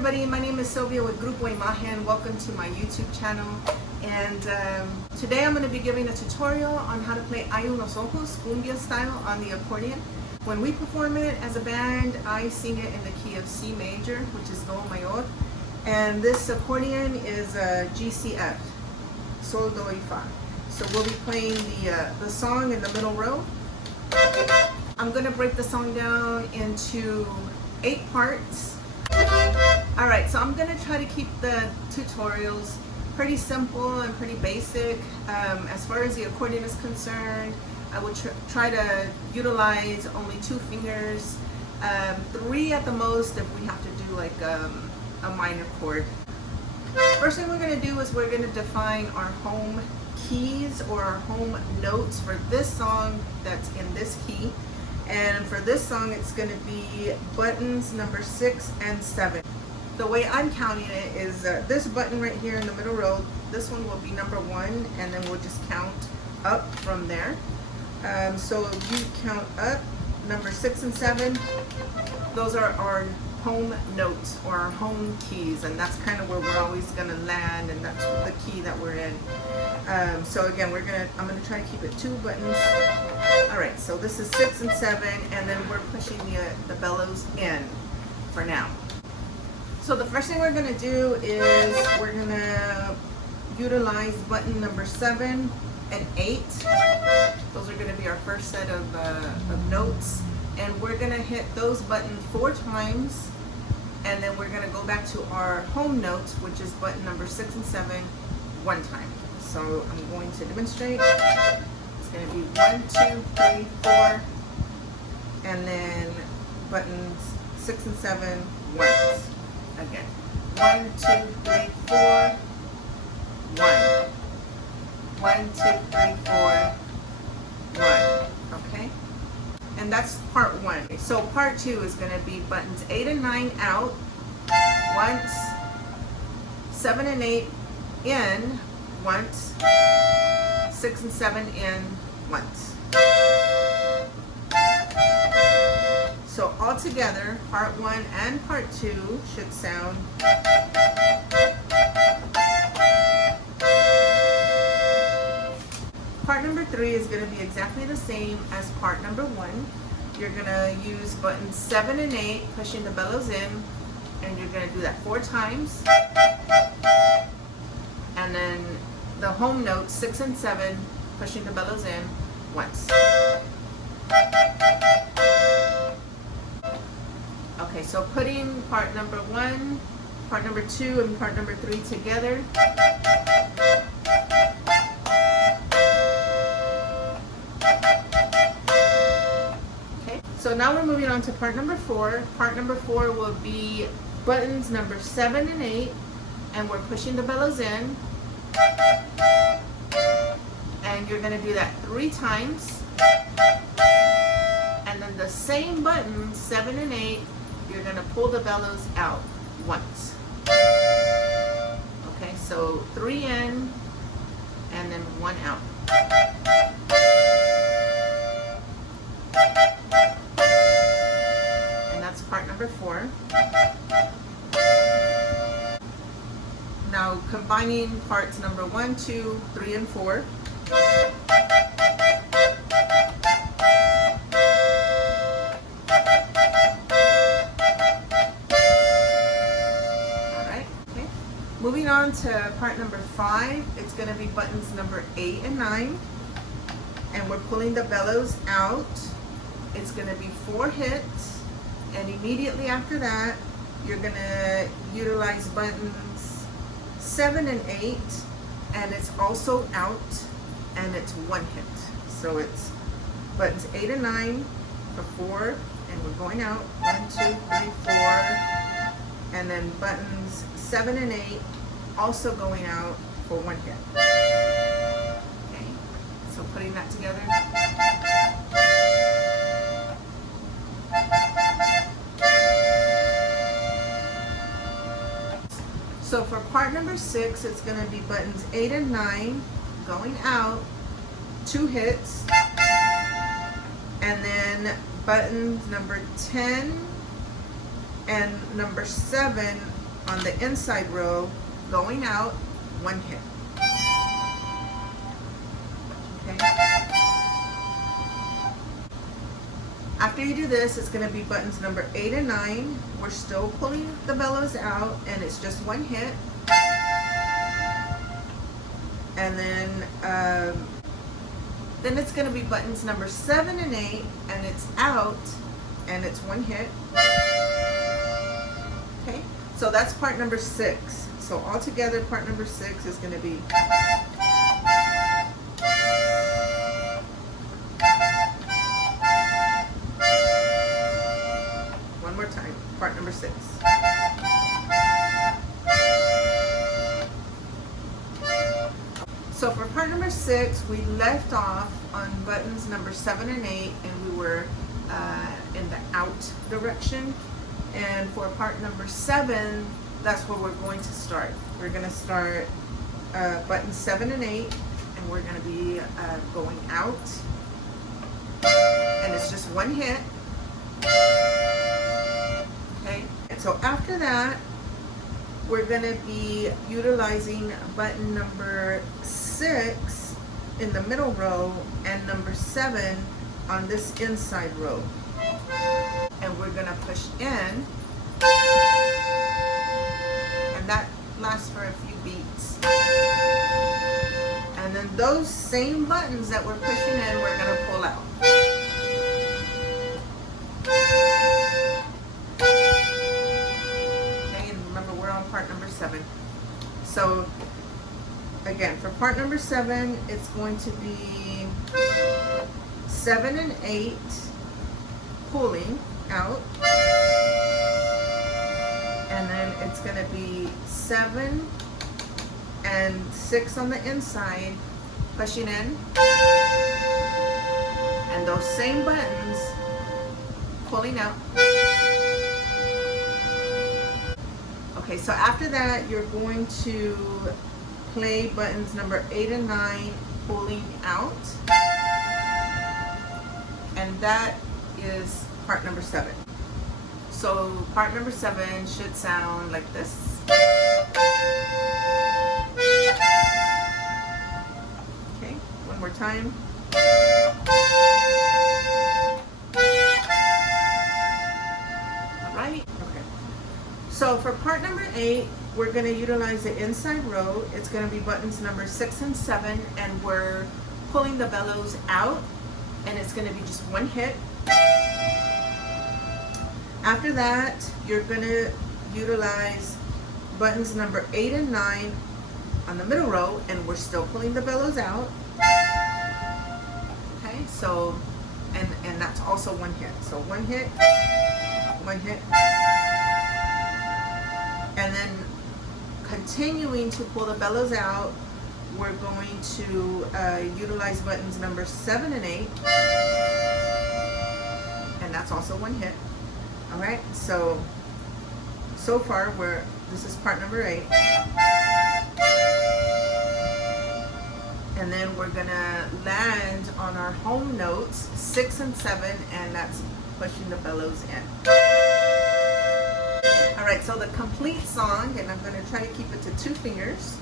everybody, my name is Sylvia with Grupo Imagen. Welcome to my YouTube channel. And today I'm going to be giving a tutorial on how to play Unos Ojos, cumbia style, on the accordion. When we perform it as a band, I sing it in the key of C major, which is Do mayor. And this accordion is GCF, Sol, Do, y Fa. So we'll be playing the song in the middle row. I'm going to break the song down into 8 parts. Alright, so I'm going to try to keep the tutorials pretty simple and pretty basic. As far as the accordion is concerned, I will try to utilize only 2 fingers, 3 at the most if we have to do like a minor chord. First thing we're going to do is we're going to define our home keys or our home notes for this song that's in this key. And for this song, it's going to be buttons number 6 and 7. The way I'm counting it is this button right here in the middle row, this one will be number 1, and then we'll just count up from there. So you count up, number 6 and 7, those are our home notes or our home keys, and that's kind of where we're always going to land, and that's the key that we're in. So again, I'm gonna try to keep it 2 buttons. All right, so this is 6 and 7, and then we're pushing the bellows in for now. So the first thing we're gonna do is we're gonna utilize button number 7 and 8. Those are gonna be our first set of notes, and we're gonna hit those buttons 4 times, and then we're gonna go back to our home notes, which is button number 6 and 7, 1 time. So I'm going to demonstrate. It's going to be 1, 2, 3, 4, and then buttons 6 and 7 once. Again, 1, 2, 3, 4, 1. 1, 2, 3, 4, 1. Okay? And that's part 1. So part 2 is going to be buttons 8 and 9 out once, 7 and 8 in once, 6 and 7 in once. So all together, part 1 and part 2 should sound. Part number 3 is going to be exactly the same as part number 1. You're going to use buttons 7 and 8, pushing the bellows in, and you're going to do that 4 times. And then the home notes 6 and 7, pushing the bellows in once. Okay, so putting part number 1, part number 2, and part number 3 together. Okay, so now we're moving on to part number 4. Part number 4 will be buttons number 7 and 8, and we're pushing the bellows in. And you're going to do that 3 times. And then the same button, 7 and 8, you're going to pull the bellows out once. Okay, so 3 in and then 1 out. And that's part number 4. Now combining parts number 1, 2, 3, and 4. Alright, okay. Moving on to part number 5, it's going to be buttons number 8 and 9. And we're pulling the bellows out. It's going to be 4 hits. And immediately after that, you're going to utilize buttons 7 and 8, and it's also out, and it's 1 hit. So it's buttons 8 and 9 for 4, and we're going out 1, 2, 3, 4, and then buttons 7 and 8 also going out for 1 hit. Okay, so putting that together. So for part number 6, it's going to be buttons 8 and 9 going out, 2 hits, and then buttons number 10 and number 7 on the inside row, going out, 1 hit. Okay. After you do this, it's going to be buttons number 8 and 9. We're still pulling the bellows out, and it's just 1 hit. And then it's going to be buttons number 7 and 8, and it's out, and it's 1 hit. Okay, so that's part number 6. So altogether, part number 6 is going to be one more time, part number 6. So for part number 6, we left off on buttons number 7 and 8, and we were in the out direction. And for part number 7, that's where we're going to start. We're going to start buttons 7 and 8, and we're going to be going out. And it's just 1 hit. Okay, and so after that, we're going to be utilizing button number 6 in the middle row and number 7 on this inside row. And we're going to push in, and that lasts for a few beats. And then those same buttons that we're pushing in, we're going to pull out. Okay, and remember, we're on part number 7. So again, for part number 7, it's going to be 7 and 8 pulling out, and then it's going to be 7 and 6 on the inside pushing in, and those same buttons pulling out. Okay, so after that, you're going to play buttons number 8 and 9 pulling out, and that is part number 7. So part number 7 should sound like this. Okay, one more time. All right. Okay. So for part number 8, we're going to utilize the inside row. It's going to be buttons number 6 and 7, and we're pulling the bellows out, and it's going to be just 1 hit. After that, you're going to utilize buttons number 8 and 9 on the middle row, and we're still pulling the bellows out. Okay, so, and that's also 1 hit. So 1 hit, 1 hit. And then continuing to pull the bellows out, we're going to utilize buttons number 7 and 8. And that's also 1 hit. All right, so far this is part number 8. And then we're gonna land on our home notes, 6 and 7, and that's pushing the bellows in. All right, so the complete song, and I'm gonna try to keep it to 2 fingers.